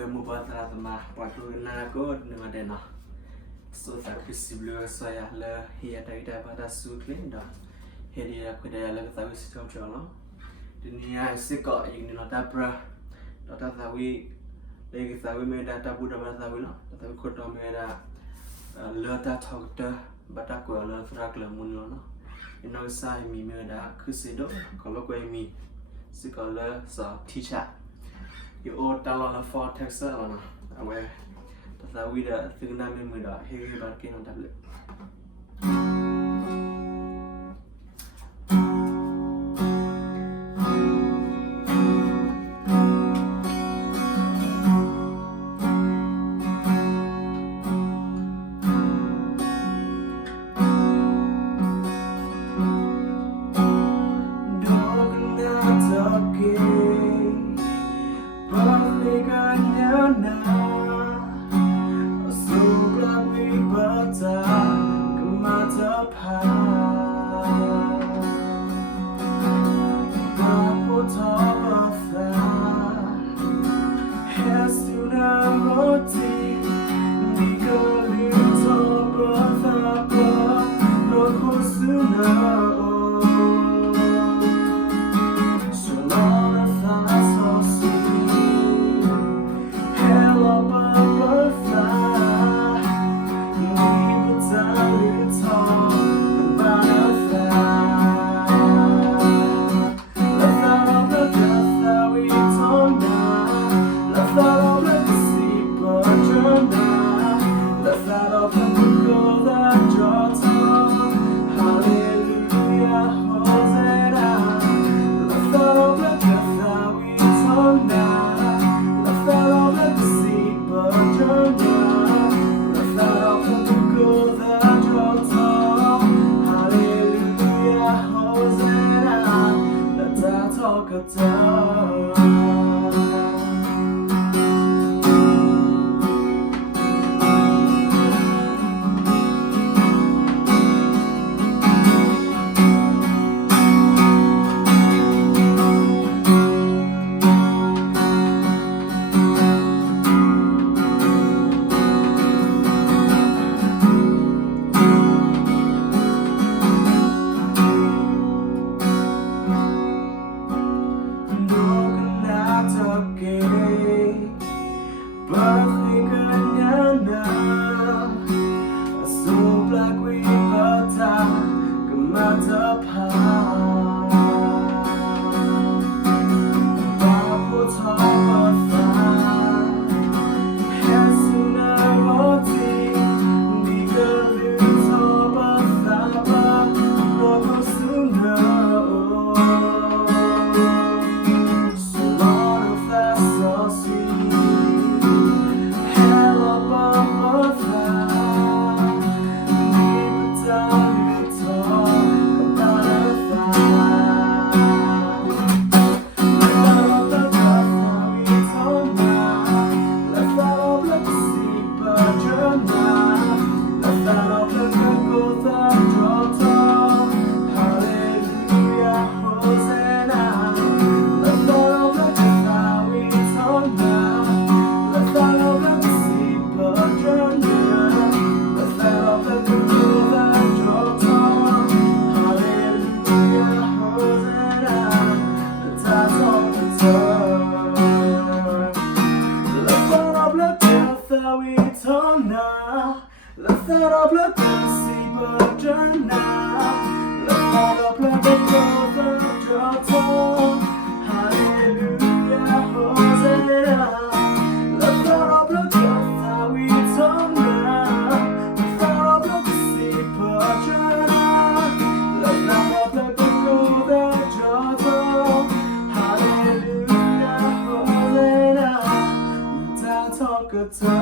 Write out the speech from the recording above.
gue mau buat sama waktu nago nima dena so tak kisiblu saya le hia dari pada suklin dah hedi aku dah le tahu si cocok dunia siko ini nota pra nota tahu lagi tahu mereka tahu dah mana tahu lah tahu kota mereka le tak tahu dah batak gue le frak le mun lo ino sai mi mereka kusido kalau gue mi siko le so teacher you all talon la for texas ona awe ta wi da thingna me mu da he ba kin on tablet good time.